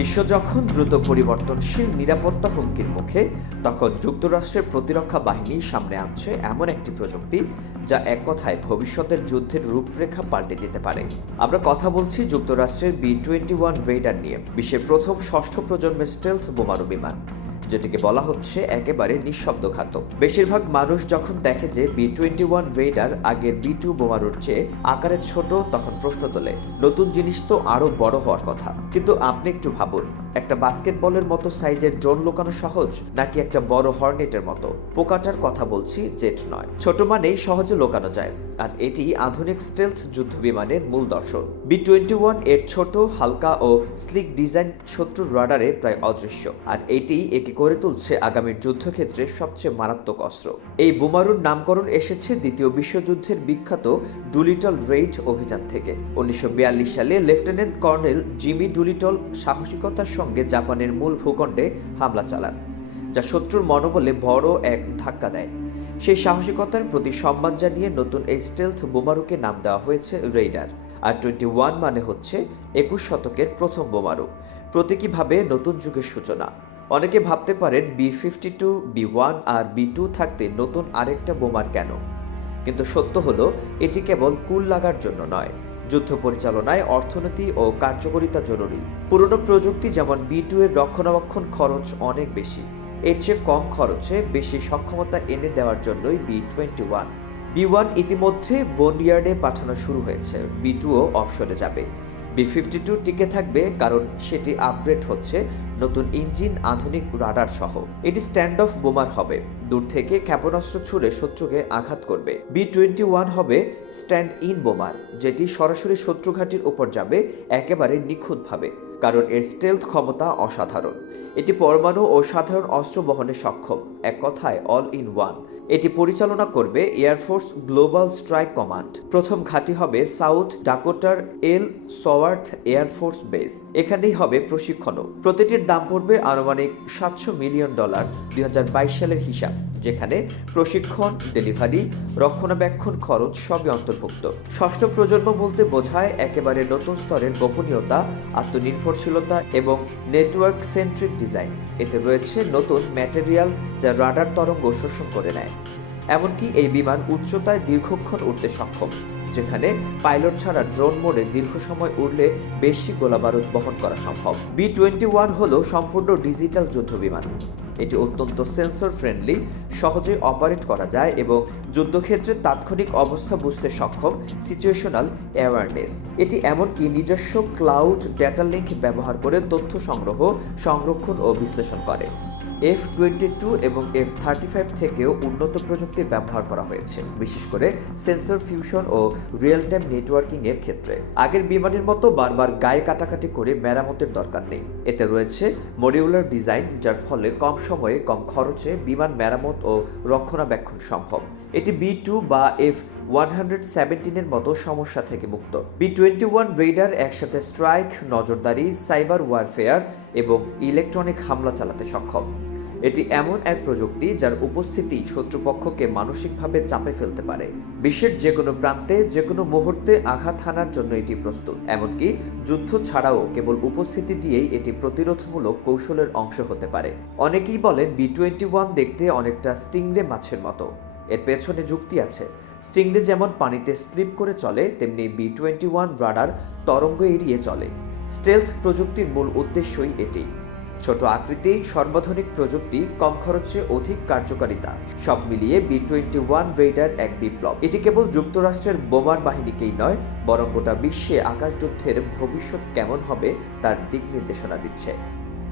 বিশ্ব যখন দ্রুত পরিবর্তনশীল নিরাপত্তা হুমকির মুখে, তখন যুক্তরাষ্ট্রের প্রতিরক্ষা বাহিনী সামনে আনছে এমন একটি প্রযুক্তি যা এক কথায় ভবিষ্যতের যুদ্ধের রূপরেখা পাল্টে দিতে পারে। আমরা কথা বলছি যুক্তরাষ্ট্রের বি টোয়েন্টি ওয়ান রেডার নিয়ে, বিশ্বের প্রথম ষষ্ঠ প্রজন্মের স্টেলথ বোমারু বিমান। যেটিকে বলা হচ্ছে একেবারে নিঃশব্দঘাত বেশিরভাগ মানুষ যখন দেখে যে বি টোয়েন্টি ওয়ান রেডার আগের বি টু বোমারুর চেয়ে আকারে ছোট, তখন প্রশ্ন তোলে, নতুন জিনিস তো আরও বড় হওয়ার কথা। কিন্তু আপনি একটু ভাবুন, একটা বাস্কেটবলের মতো সাইজের ড্রোন লুকানো সহজ, নাকি একটা বড় হর্নেটের মতো? পোকাটার কথা বলছি জেট নয়। ছোট মানেই সহজে লোকানো যায়। আর এটি আধুনিক স্টেলথ যুদ্ধ বিমানের মূল দর্শন। বি টোয়েন্টি ওয়ানের ছোট, হালকা ও স্লিক ডিজাইন শত্রুর রাডারে প্রায় অদৃশ্য, আর এটি একে করে তুলছে আগামীর যুদ্ধক্ষেত্রে সবচেয়ে মারাত্মক অস্ত্র। এই বোমারুর নামকরণ এসেছে দ্বিতীয় বিশ্বযুদ্ধের বিখ্যাত ডুলিটল রেইড অভিযান থেকে। উনিশশো বিয়াল্লিশ সালে লেফটেন্যান্ট কর্নেল জিমি ডুলিটল সাহসিকতার সঙ্গে জাপানের মূল ভূখণ্ডে হামলা চালান, যা শত্রুর মনোবলে বড় এক ধাক্কা দেয়। সেই সাহসিকতার প্রতি সম্মান জানিয়ে নতুন এই স্টেলথ বোমারুকে নাম দেওয়া হয়েছে রেইডার আর টোয়েন্টি ওয়ান মানে হচ্ছে একুশ শতকের প্রথম বোমারু। প্রতীকীভাবে নতুন যুগের সূচনা। অনেকে ভাবতে পারেন B fifty two B one আর বি টু থাকতে নতুন আরেকটা বোমার কেন? কিন্তু সত্য হলো, এটি কেবল কুল লাগার জন্য নয়। যুদ্ধ পরিচালনায় অর্থনীতি ও কার্যকরিতা জরুরি। পুরনো প্রযুক্তি যেমন বি টু এর রক্ষণাবেক্ষণ খরচ অনেক বেশি এর চেয়ে কম খরচে বেশি সক্ষমতা এনে দেওয়ার জন্যই B twenty one B one ইতিমধ্যে বনইয়ার্ডে পাঠানো শুরু হয়েছে। বি টুও অপসরে যাবে। বি ফিফটি টু টিকে থাকবে কারণ সেটি আপগ্রেড হচ্ছে নতুন ইঞ্জিন, আধুনিক রাডার সহ এটি স্ট্যান্ড অফ বোমার হবে। দূর থেকে ক্ষেপণাস্ত্র ছুড়ে শত্রুকে আঘাত করবে। বি টোয়েন্টি ওয়ান হবে স্ট্যান্ড ইন বোমার, যেটি সরাসরি শত্রু ঘাঁটির উপর যাবে, একেবারে নিখুঁতভাবে। কারণ এর স্টেলথ ক্ষমতা অসাধারণ। এটি পরমাণু ও সাধারণ অস্ত্র বহনে সক্ষম। এক কথায় অল ইন ওয়ান এটি পরিচালনা করবে এয়ারফোর্স গ্লোবাল স্ট্রাইক কমান্ড প্রথম ঘাঁটি হবে সাউথ ডাকোটার এল সওয়ার্থ এয়ারফোর্স বেস এখানেই হবে প্রশিক্ষণও। প্রতিটির দাম পড়বে আনুমানিক সাতশো মিলিয়ন ডলার দুই হাজার বাইশ সালের হিসাব। যেখানে প্রশিক্ষণ, ডেলিভারি, রক্ষণাবেক্ষণ খরচ সবই অন্তর্ভুক্ত। ষষ্ঠ প্রজন্ম বলতে বোঝায় একেবারে নতুন স্তরের গোপনীয়তা, আত্মনির্ভরশীলতা এবং নেটওয়ার্ক সেন্ট্রিক ডিজাইন এতে রয়েছে নতুন ম্যাটেরিয়াল যা রাডার তরঙ্গ শোষণ করে নেয়। এমনকি এই বিমান উচ্চতায় দীর্ঘক্ষণ উঠতে সক্ষম, যেখানে পাইলট ছাড়া ড্রোন মোডে দীর্ঘ সময় উড়লে বেশি গোলাবারুদ বহন করা সম্ভব। বি টোয়েন্টি ওয়ান হল সম্পূর্ণ ডিজিটাল যুদ্ধ বিমান এটি অত্যন্ত সেন্সর ফ্রেন্ডলি সহজেই অপারেট করা যায় এবং যুদ্ধক্ষেত্রে তাৎক্ষণিক অবস্থা বুঝতে সক্ষম সিচুয়েশনাল অ্যাওয়ারনেস এটি এমনকি নিজস্ব ক্লাউড ডেটা লিঙ্ক ব্যবহার করে তথ্য সংগ্রহ, সংরক্ষণ ও বিশ্লেষণ করে। এফ টোয়েন্টি টু এবং এফ থার্টি ফাইভ থেকেও উন্নত প্রযুক্তির ব্যবহার করা হয়েছে, বিশেষ করে সেন্সর ফিউশন ও রিয়েল টাইম নেটওয়ার্কিং এর ক্ষেত্রে। আগের বিমানের মতো বারবার গায়ে কাটাকাটি করে মেরামতের দরকার নেই। এতে রয়েছে মডিউলার ডিজাইন যার ফলে কম সময়ে কম খরচে বিমান মেরামত ও রক্ষণাবেক্ষণ সম্ভব। এটি বি টু বা এফ ওয়ান হান্ড্রেড সেভেন্টিনের মতো সমস্যা থেকে মুক্ত। বি টোয়েন্টি ওয়ান রেডার একসাথে স্ট্রাইক, নজরদারি, সাইবার ওয়ারফেয়ার এবং ইলেকট্রনিক হামলা চালাতে সক্ষম। এটি এমন এক প্রযুক্তি যার উপস্থিতি শত্রুপক্ষকে মানসিকভাবে চাপে ফেলতে পারে। বিশ্বের যে কোনো প্রান্তে যে কোনো মুহূর্তে আঘাত হানার জন্য এটি প্রস্তুত। এমনকি যুদ্ধ ছাড়াও কেবল উপস্থিতি দিয়েই এটি প্রতিরোধমূলক কৌশলের অংশ হতে পারে। অনেকেই বলেন বি টোয়েন্টি ওয়ান দেখতে অনেকটা স্টিংরে মাছের মতো। এর পেছনে যুক্তি আছে। স্টিংরে যেমন পানিতে স্লিপ করে চলে, তেমনি বি টোয়েন্টি ওয়ান রাডার তরঙ্গ এড়িয়ে চলে। স্টেলথ প্রযুক্তির মূল উদ্দেশ্যই এটি। ছোট আকৃতি, সর্বাধুনিক প্রযুক্তি, কম খরচে অধিক কার্যকারিতা, সব মিলিয়ে বি টোয়েন্টি ওয়ান রেডার এক বিপ্লব। এটি কেবল যুক্তরাষ্ট্রের বোমার বাহিনীকেই নয়, বরং গোটা বিশ্বে আকাশযুদ্ধের ভবিষ্যৎ কেমন হবে তার দিক নির্দেশনা দিচ্ছে।